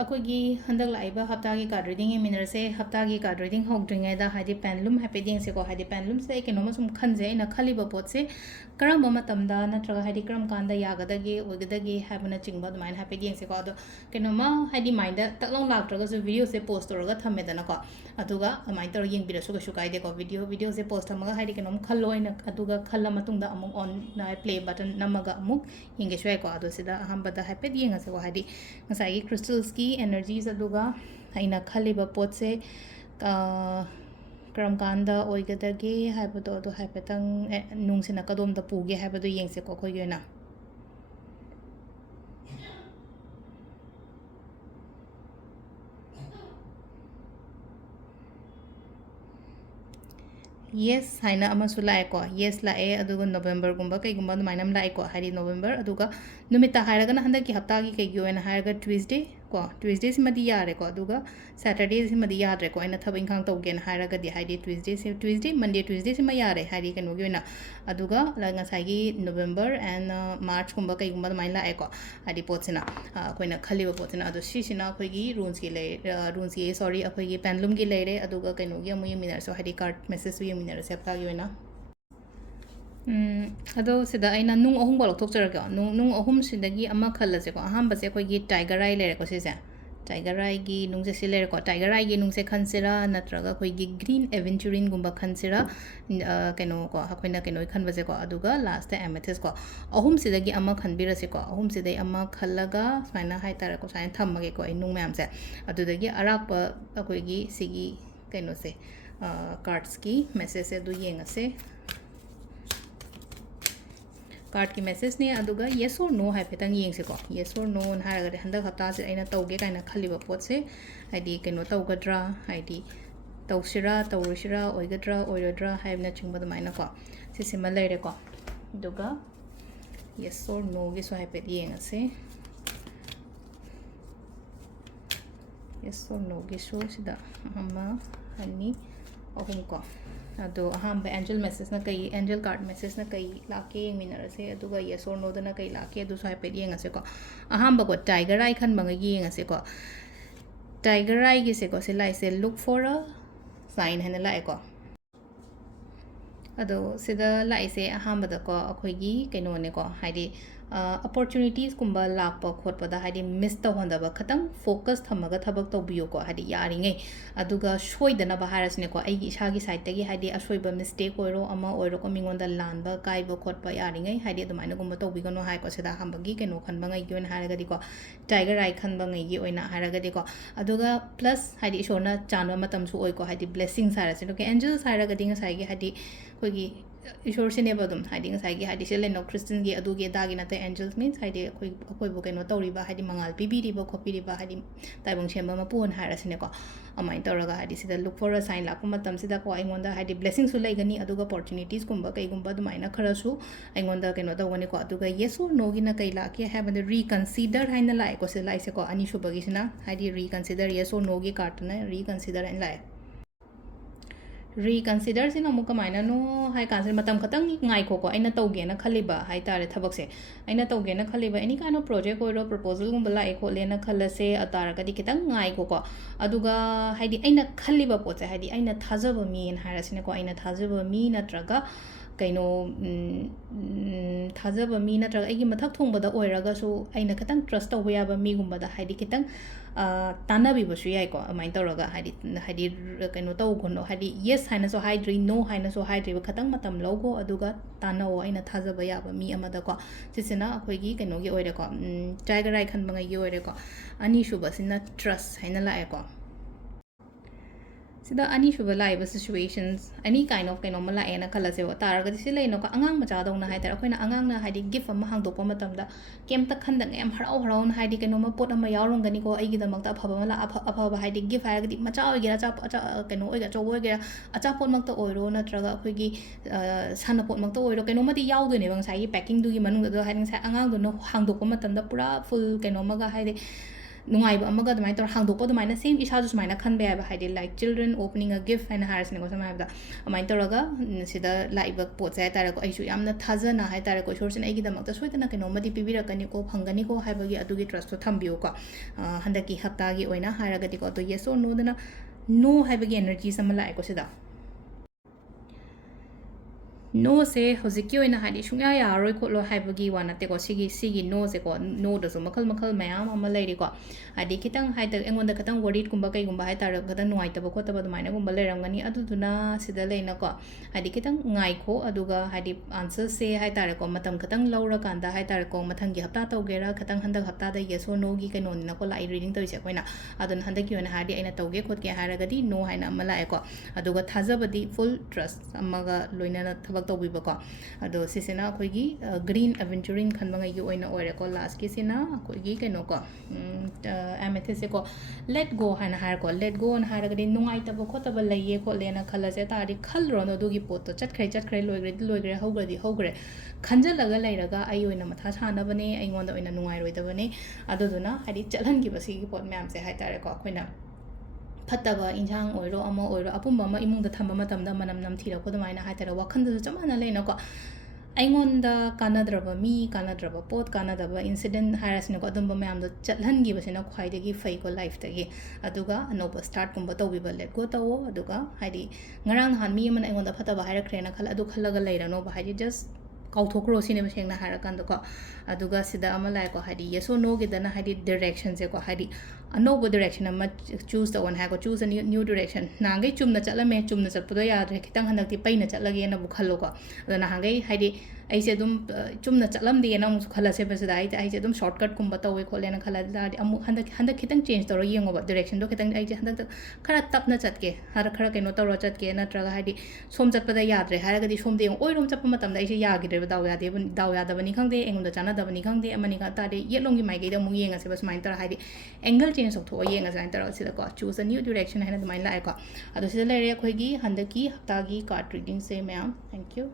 ꯑꯩꯈꯣꯏꯒꯤ ꯍꯟꯗꯛ ꯂꯥꯛꯏꯕ ꯍꯞꯇꯥꯒꯤ ꯀꯥꯔꯗ ꯔꯤꯗꯤꯡ ꯌꯦꯡꯃꯤꯟꯅꯔꯁꯦ ꯍꯞꯇꯥꯒꯤ ꯀꯥꯔꯗ ꯔꯤꯗꯤꯡ ꯍꯧꯗ꯭ꯔꯤꯉꯩꯗ ꯍꯥꯏꯗꯤ ꯄꯦꯟꯗꯨꯂꯝ ꯍꯥꯏꯐꯦꯠ ꯌꯦꯡꯁꯦꯀꯣ ꯍꯥꯏꯗꯤ ꯄꯦꯟꯗꯨꯂꯝꯁꯤꯗ ꯑꯩ ꯀꯩꯅꯣꯝꯃ ꯁꯨꯝ ꯈꯟꯖꯩ ꯑꯩꯅ ꯈꯜꯂꯤꯕ ꯄꯣꯠꯁꯦ ꯀꯔꯝꯕ ꯃꯇꯝꯗ ꯅꯠꯇ꯭ꯔꯒ ꯍꯥꯏꯗꯤ ꯀꯔꯝ ꯀꯥꯟꯗ ꯌꯥꯒꯗꯒꯦ ꯑꯣꯏꯒꯗꯒꯦ ꯍꯥꯏꯕꯅꯆꯤꯡꯕ ꯑꯗꯨꯃꯥꯏꯅ ꯍꯥꯏꯐꯦꯠ ꯌꯦꯡꯁꯦꯀꯣ ꯑꯗꯣ ꯀꯩꯅꯣꯝꯃ ꯍꯥꯏꯗꯤ ꯃꯥꯏꯟꯗ ꯇꯛꯂꯥꯎ ꯂꯥꯛꯇ꯭ꯔꯒꯁꯨ ꯚꯤꯗꯤꯑꯣꯁꯦ ꯄꯣꯁ ꯇꯧꯔꯒ ꯊꯝꯃꯦꯗꯅꯀꯣ ꯑꯗꯨꯒ ꯑꯗꯨꯃꯥꯏꯅ ꯇꯧꯔꯒ ꯌꯦꯡꯕꯤꯔꯁꯨ ꯀꯩꯁꯨ ꯀꯥꯏꯗꯦꯀꯣ ꯚꯤꯗꯤꯑꯣꯁꯦ ꯄꯣꯁ ꯊꯝꯃꯒ ꯍꯥꯏꯗꯤ ꯀꯩꯅꯣꯝ ꯈꯜꯂꯣ ꯑꯩꯅ ꯑꯗꯨꯒ ꯈꯜꯂ ꯃꯇꯨꯡꯗ ꯑꯃꯨꯛ ꯑꯣꯟ ꯄ꯭ꯂꯦ ꯕꯇꯟ ꯅꯝꯃꯒ ꯑꯃꯨꯛ ꯌꯦꯡꯒꯦꯁꯨ ꯌꯥꯏꯀꯣ ꯑꯗꯣ ꯁꯤꯗ ꯑꯍꯥꯟꯕꯗ ꯍꯥꯏꯐꯦꯠ ꯌꯦꯡꯉꯁꯦꯀꯣ ꯍꯥꯏꯗꯤ ꯉꯁꯥꯏꯒꯤ ꯀ꯭ꯔꯤꯁꯇꯜꯁꯀꯤ एनर्जीज अदुगा अइना खलिबा पोतसे करम कांदा ओइगदगे हाइबदो अदो हाइफेतंग नुंगसिना कदोमदा पुगे हाइबदो येंगसेको अखोइगे ओइना yes haina amasu laeko yes lae aduga november gumba kaigumba dumainam laeko hari november aduga numita hairagana handaki haptagi kaigi oina hairaga tuesday को ट्यूसडे सिमदी यारे को अदुगा सैटरडे सिमदी यादरे को अइना थब इंखांग तौगेन हायरागदि हाइदि ट्यूसडे मंडे ट्यूसडे सिमा यारे हाइदि कनोगी ओइना अदुगा ngसाइगी नवंबर एंड मार्च गुंबा कईगुंबा दुमाइन लाए को हाइदि पोतसिना अखोइना खलिबा पोतसिना अदु सिसिना अखोइगी रून्स की सॉरी अखोइगी पेंडुलम की लेरे अदुगा कनोगी अमु यमिनरसो हाइदि कार्ड मेसेज यमिनरसे हप्तागी ओइना अदो सिदा अइना नुंग अहुम बा लौथोकचरके नुंग अहुम सिदगी अमा खल्लसेको अहांबसे अखोइगी टाइगर आई लेरेको सिसे टाइगर आई की नुंगसे सि लेरेको टाइगर आई की नुंगसे खनसिरा नत्रगा अखोइगी ग्रीन एवेंचुरिन गुंबा खनसिरा कनो को अखोइना कनो खनबसेको अदुगा लास्ट एमेथिस को अहुम सिदगी अमा खनबिरसेको अहुम सिदई अमा खल्लगा स्माइना हाइतारको साइन थम्मगेको आई नुंग मैमसे अदुदगी अराकपा अखोइगी सिगी कनोसे कार्ड्स की मेसेज से अदु येंगसे कार्ड की मेसेज ने अदुगा येस और नो हाइफेतंग येंगसेको येस और नो हारगदे हंदक हप्ता से अइना तौगे काइना खलिबा पोतसे हाइदि कनो तौगद्रा हाइदि तौसिरा तौरुसिरा ओइगद्रा ओइरोद्रा हाइबना चिंगबा दुमाइना को सिसिमा लेरेको अदुगा येस और नो गे सो हाइफेत येंगसे येस और नो गे सो सिदा अमा हनी अहुम को अदो अहम एंजल मेसेज ना कई एंजल कार्ड मेसेज ना कई लाके येंगमिनरसे अदुगा येस और नो दना कई लाके अदु हाइफेट येंगसेको अहम को टाइगर आई खन मंग येंगसेको टाइगर आई गिसेको से लाइसे लुक फॉर अ साइन हैन लाएको अदो सिदा लाइसे अहमदको अखोइगी कइनोनेको हाइदि अपॉर्चुनिटीज कुंबा लाप खोटपदा हाइदि मिस तौहंदबा खतंग फोकस थमगा थबक तौबियोको हाइदि यारिङै अदुगा सोइदनबा हारसनेको आइगी इसागी साइडतगी हाइदि असोइबा मिस्टेक ओइरो अमा ओइरो को मिंगोंदा लानबा काइबा खोटपा यारिङै हाइदि अदुमाइना गुंबा तौबिगनो हाइको सिदा हंबगी कइनो खनबंगै गी ओइना हारगदिको टाइगर आई खनबंगै गी ओइना हारगदिको अदुगा प्लस हाइदि इशोरना चानबा मतमसु ओइको हाइदि ब्लेसिंग्स हारसिनो के एंजल्स हारगदि ngसाइगी हाइदि कोई ईश्वर से नेबदम हाइदि ngसाइगी हाइदि से लेनो क्रिश्चियन गी अदुगी दागी नते एंजल्स मीन्स हाइदि अखोइबो कइनो तौरिबा हाइदि मंगाल पिबिरिबा खोपिरिबा हाइदि ताइबंग सेंबा मपुन हारसिनेको अमाइन तौरगा हाइदि सिदा लुक फॉर अ साइन लाको मतम सिदा को आइगोंदा हाइदि ब्लेसिंग्स सुलाइगनी अदुगा अपॉर्चुनिटीज कुंबा कइगुंबा दुमाइना खरसु आइगोंदा कइनो तौगनिको अदुगा येस और नो गिना कइ लाके हैबन रिकंसीडर हाइना लाइको से लाइसेको अनि सुबगिसिना हाइदि रिकंसीडर येस और नो गी कार्टना रिकंसीडर हाइन लाइ रिकंसीडर से नमु कमाइना नो हाई कांसे मतम खतंग ngaiko ko aina tauge na khaliba hai tare thabak se aina tauge na khaliba any kind of project oiro proposal gum bala eko lena khalase atara kadi kitang ngaiko ko aduga haidi aina khaliba pot se haidi aina thajaba mi en harasine ko aina thajaba mi natraga कईनो थाजब मी नत्रग एगी मथक थोंबदा ओइरगासु आइना खतंग trust तौबा याबा मीगुंबदा हाइदि खितंग तानाबिबसु याइको amine तौरगा हाइदि कईनो तौगोनो हाइदि yes हाइनासो हाइद्रि no हाइनासो हाइद्रि खतंग मतम लौगो अदुगा तानाओ आइना थाजबा याबा मी अमदको सिसिना अखोइगी कईनोगी ओइरेको tiger आई खनबंगई ओइरेको अनिसुबसिना trust हाइना लाएको सिदा अनीसुब लाइब situations any kind of कइनो मला एना खलसे तारगदि सि लेनो का अंगांग मचा दौना हाइतर अखोइना अंगांग ना हाइदि गिफ्ट अमा हांगदोपा मतमदा केमता खंदंग एम हराव हरावन हाइदि कइनो म पोट अमा यावरंगनि को अइगी दमकता अफबा मला अफबा हाइदि गिफ्ट हाइरगदि मचा ओइगेरा चा कइनो ओइगा चौ ओइगेरा अचा पोट मक्ता ओइरो नत्रगा अखोइगी साना पोट मक्ता ओइरो कइनो मदि यावदोने बंग साइगी पैकिंग दुगी मनुंग दो हाइदि साइ अंगांग दो हांगदोपा मतमदा पूरा फुल कइनो मगा हाइदि ꯅꯨꯡꯉꯥꯏꯕ ꯑꯃꯒ ꯑꯗꯨꯃꯥꯏꯅ ꯇꯧꯔ ꯍꯥꯡꯗꯣꯛꯄ ꯑꯗꯨꯃꯥꯏꯅ ꯁꯦꯝ ꯏꯁꯥꯁꯨ ꯁꯨꯃꯥꯏꯅ ꯈꯟꯕ ꯌꯥꯏꯕ ꯍꯥꯏꯗꯤ ꯂꯥꯏꯛ ꯆꯤꯜꯗ꯭ꯔꯦꯟ ꯑꯣꯄꯅꯤꯡ ꯑ ꯒꯤꯐ ꯍꯥꯏꯅ ꯍꯥꯏꯔꯁꯤꯅꯦꯀꯣ ꯁꯝꯅ ꯍꯥꯏꯔꯕꯗ ꯑꯗꯨꯃꯥꯏꯅ ꯇꯧꯔꯒ ꯁꯤꯗ ꯂꯥꯛꯏꯕ ꯄꯣꯠꯁꯦ ꯍꯥꯏꯇꯥꯔꯦꯀꯣ ꯑꯩꯁꯨ ꯌꯥꯝꯅ ꯊꯥꯖꯅ ꯍꯥꯏꯇꯥꯔꯦꯀꯣ ꯏꯁꯣꯔꯁꯤꯅ ꯑꯩꯒꯤꯗꯃꯛꯇ ꯁꯣꯏꯗꯅ ꯀꯩꯅꯣꯝꯃꯗꯤ ꯄꯤꯕꯤꯔꯛꯀꯅꯤꯀꯣ ꯐꯪꯒꯅꯤꯀꯣ ꯍꯥꯏꯕꯒꯤ ꯑꯗꯨꯒꯤ ꯇ꯭ꯔꯁꯇꯣ ꯊꯝꯕꯤꯌꯨꯀꯣ ꯍꯟꯗꯛꯀꯤ ꯍꯞꯇꯥꯒꯤ ꯑꯣꯏꯅ ꯍꯥꯏꯔꯒꯗꯤꯀꯣ ꯑꯗꯣ ꯌꯦꯁ ꯑꯣꯔ ꯅꯣꯗꯅ ꯅꯣ ꯍꯥꯏꯕꯒꯤ ꯑꯦꯅꯔꯖꯤꯁ ꯑꯃ ꯂꯥꯛꯑꯦꯀꯣ ꯁꯤꯗ ꯅꯣꯁꯦ ꯍꯧꯖꯤꯛꯀꯤ ꯑꯣꯏꯅ ꯍꯥꯏꯗꯤ ꯁꯨꯡꯌꯥ ꯌꯥꯔꯔꯣꯏ ꯈꯣꯠꯂꯣ ꯍꯥꯏꯕꯒꯤ ꯋꯥ ꯅꯠꯇꯦꯀꯣ ꯁꯤꯒꯤ ꯅꯣꯁꯦꯀꯣ ꯅꯣꯗꯁꯨ ꯃꯈꯜ ꯃꯈꯜ ꯃꯌꯥꯝ ꯑꯃ ꯂꯩꯔꯤꯀꯣ ꯍꯥꯏꯗꯤ ꯈꯤꯇꯪ ꯍꯥꯏꯇꯥꯔꯦ ꯑꯩꯉꯣꯟꯗ ꯈꯤꯇꯪ ꯋꯥꯔꯤꯠꯀꯨꯝꯕ ꯀꯩꯒꯨꯝꯕ ꯍꯥꯏꯇꯥꯔꯦ ꯈꯤꯇꯪ ꯅꯨꯡꯉꯥꯏꯇꯕ ꯈꯣꯠꯇꯕ ꯑꯗꯨꯃꯥꯏꯅꯒꯨꯝꯕ ꯂꯩꯔꯝꯒꯅꯤ ꯑꯗꯨꯗꯨꯅ ꯁꯤꯗ ꯂꯩꯅꯀꯣ ꯍꯥꯏꯗꯤ ꯈꯤꯇꯪ ꯉꯥꯏꯈꯣ ꯑꯗꯨꯒ ꯍꯥꯏꯗꯤ ꯑꯟꯁꯔꯁꯦ ꯍꯥꯏꯇꯥꯔꯦꯀꯣ ꯃꯇꯝ ꯈꯤꯇꯪ ꯂꯧꯔꯀꯥꯟꯗ ꯍꯥꯏꯇꯥꯔꯦꯀꯣ ꯃꯊꯪꯒꯤ ꯍꯞꯇꯥ ꯇꯧꯒꯦꯔꯥ ꯈꯤꯇꯪ ꯍꯟꯗꯛ ꯍꯞꯇꯥꯗ ꯌꯦꯁ ꯑꯣꯔ ꯅꯣꯒꯤ ꯀꯩꯅꯣꯅꯤꯅꯀꯣ ꯂꯥꯛꯏ ꯔꯤꯗꯤꯡ ꯇꯧꯔꯤꯁꯦ ꯑꯩꯈꯣꯏꯅ ꯑꯗꯨꯅ ꯍꯟꯗꯛꯀꯤ ꯑꯣꯏꯅ ꯍꯥꯏꯔꯗꯤ ꯑꯩꯅ ꯇꯧꯒꯦ ꯈꯣꯠꯀꯦ ꯍꯥꯏꯔꯒꯗꯤ ꯅꯣ ꯍꯥꯏꯅ ꯑꯃ ꯂꯥꯛꯑꯦꯀꯣ ꯑꯗꯨꯒ ꯊꯥꯖꯕꯗꯤ ꯐꯨꯜ ꯇ꯭ꯔꯁ ꯑꯃꯒ ꯂꯣꯏꯅꯅ ꯊꯕꯛ ꯇꯧꯕꯤꯕꯀꯣ ꯑꯗꯣ ꯁꯤꯁꯤꯅ ꯑꯩꯈꯣꯏꯒꯤ ꯒ꯭ꯔꯤꯟ ꯑꯦꯚꯦꯟꯆꯨꯔꯤꯡ ꯈꯟꯕꯉꯩꯒꯤ ꯑꯣꯏꯅ ꯑꯣꯏꯔꯦꯀꯣ ꯂꯥꯁꯀꯤꯁꯤꯅ ꯑꯩꯈꯣꯏꯒꯤ ꯀꯩꯅꯣꯀꯣ ꯑꯦꯃꯦꯊꯤꯁꯁꯦꯀꯣ ꯂꯦꯠ ꯒꯣ ꯍꯥꯏꯅ ꯍꯥꯏꯔꯦꯀꯣ ꯂꯦꯠ ꯒꯣꯅ ꯍꯥꯏꯔꯒꯗꯤ ꯅꯨꯡꯉꯥꯏꯇꯕ ꯈꯣꯠꯇꯕ ꯂꯩꯌꯦ ꯈꯣꯠꯂꯦꯅ ꯈꯜꯂꯁꯦ ꯇꯥꯔꯗꯤ ꯈꯜꯂꯨꯔꯅꯣ ꯑꯗꯨꯒꯤ ꯄꯣꯠꯇꯣ ꯆꯠꯈ꯭ꯔꯦ ꯂꯣꯏꯈ꯭ꯔꯗꯤ ꯂꯣꯏꯈ꯭ꯔꯦ ꯍꯧꯈ꯭ꯔꯗꯤ ꯍꯧꯈ꯭ꯔꯦ ꯈꯟꯖꯜꯂꯒ ꯂꯩꯔꯒ ꯑꯩ ꯑꯣꯏꯅ ꯃꯊꯥ ꯁꯥꯅꯕꯅꯦ ꯑꯩꯉꯣꯟꯗ ꯑꯣꯏꯅ ꯅꯨꯡꯉꯥꯏꯔꯣꯏꯗꯕꯅꯦ ꯑꯗꯨꯗꯨꯅ ꯍꯥꯏꯗꯤ ꯆꯠꯍꯟꯈꯤꯕ ꯁꯤꯒꯤ ꯄꯣꯠ ꯃꯌꯥꯝꯁꯦ ꯍꯥꯏꯇꯥꯔꯦꯀꯣ ꯑꯩꯈꯣꯏꯅ ꯐꯠꯇꯕ ꯏꯟꯁꯥꯡ ꯑꯣꯏꯔꯣ ꯑꯃ ꯑꯣꯏꯔꯣ ꯑꯄꯨꯝꯕ ꯑꯃ ꯏꯃꯨꯡꯗ ꯊꯝꯕ ꯃꯇꯝꯗ ꯃꯅꯝ ꯅꯝꯊꯤꯔꯛꯄ ꯑꯗꯨꯃꯥꯏꯅ ꯍꯥꯏꯇꯥꯔꯦ ꯋꯥꯈꯟꯗꯁꯨ ꯆꯞ ꯃꯥꯟꯅ ꯂꯩꯅꯀꯣ ꯑꯩꯉꯣꯟꯗ ꯀꯥꯟꯅꯗ꯭ꯔꯕ ꯃꯤ ꯀꯥꯟꯅꯗ꯭ꯔꯕ ꯄꯣꯠ ꯀꯥꯟꯅꯗꯕ ꯏꯟꯁꯤꯗꯦꯟ ꯍꯥꯏꯔꯁꯤꯅꯀꯣ ꯑꯗꯨꯝꯕ ꯃꯌꯥꯝꯗꯣ ꯆꯠꯍꯟꯈꯤꯕꯁꯤꯅ ꯈ꯭ꯋꯥꯏꯗꯒꯤ ꯐꯩꯀꯣ ꯂꯥꯏꯐꯇꯒꯤ ꯑꯗꯨꯒ ꯑꯅꯧꯕ ꯁ꯭ꯇꯥꯔꯠꯀꯨꯝꯕ ꯇꯧꯕꯤꯕ ꯂꯦꯠ ꯒꯣ ꯇꯧꯋꯣ ꯑꯗꯨꯒ ꯍꯥꯏꯗꯤ ꯉꯔꯥꯡ ꯅꯍꯥꯟ ꯃꯤ ꯑꯃꯅ ꯑꯩꯉꯣꯟꯗ ꯐꯠꯇꯕ ꯍꯥꯏꯔꯛꯈ꯭ꯔꯦꯅ ꯈꯜꯂ ꯑꯗꯨ ꯈꯜꯂꯒ ꯂꯩꯔꯅꯣꯕ ꯍꯥꯏꯗꯤ ꯖꯁ ꯀꯥꯎꯊꯣꯛꯈ꯭ꯔꯣ ꯁꯤꯅꯦꯕ ꯁꯦꯡꯅ ꯍꯥꯏꯔꯀꯥꯟꯗꯀꯣ ꯑꯗꯨꯒ ꯁꯤꯗ ꯑꯃ ꯂꯥꯛꯑꯦꯀꯣ ꯍꯥꯏꯗꯤ ꯌꯦꯁꯣ ꯅꯣꯒꯤꯗꯅ ꯍꯥꯏꯗꯤ ꯗꯤꯔꯦꯛꯁꯟꯁꯦꯀꯣ ꯍꯥꯏꯗꯤ ꯑꯅꯧꯕ ꯗꯤꯔꯦꯛꯁꯟ ꯑꯃ ꯆꯨꯁ ꯇꯧꯑꯣꯅ ꯍꯥꯏꯀꯣ ꯆꯨꯁ ꯑ ꯅ꯭ꯌꯨ ꯗꯤꯔꯦꯛꯁꯟ ꯅꯍꯥꯟꯈꯩ ꯆꯨꯝꯅ ꯆꯠꯂꯝꯃꯦ ꯆꯨꯝꯅ ꯆꯠꯄꯗꯣ ꯌꯥꯗ꯭ꯔꯦ ꯈꯤꯇꯪ ꯍꯟꯗꯛꯇꯤ ꯄꯩꯅ ꯆꯠꯂꯒꯦꯅꯕꯨ ꯈꯜꯂꯣꯀꯣ ꯑꯗꯣ ꯅꯍꯥꯟꯈꯩ ꯍꯥꯏꯗꯤ ꯑꯩꯁꯦ ꯑꯗꯨꯝ ꯆꯨꯝꯅ ꯆꯠꯂꯝꯗꯦꯅ ꯑꯃꯨꯛꯁꯨ ꯈꯜꯂꯁꯦꯕ ꯁꯤꯗ ꯑꯩꯁꯦ ꯑꯗꯨꯝ ꯁꯣꯔꯠꯀꯠꯀꯨꯝꯕ ꯇꯧꯋꯦ ꯈꯣꯠꯂꯦꯅ ꯈꯜꯂ ꯇꯥꯔꯗꯤ ꯑꯃꯨꯛ ꯍꯟꯗꯛ खितंग चेंज तौर येंगोबा डायरेक्शन दो खितंग अइजे हंदक खरा तपना चटके खरा कइनो तौर चटके नत्रगा हाइदि सोम चटपदा याद्रे हारगदि सोम दे ओइरोम चटप मतम दा इसे यागिद्रे दाव यादबनी खंगदे एंगोंदा चानादबनी खंगदे अमनि का तादे येलोंगी माइगेदा मु येंगसे बस माइन तर हाइदि एंगल चेंज थो येंगा जाइन तर सिदा को चूज अ न्यू डायरेक्शन हाइना दमाइन लाए को अदो सिदा लेरे अखोइगी हंदकी हप्तागी कार्ड रीडिंग से मैम थैंक यू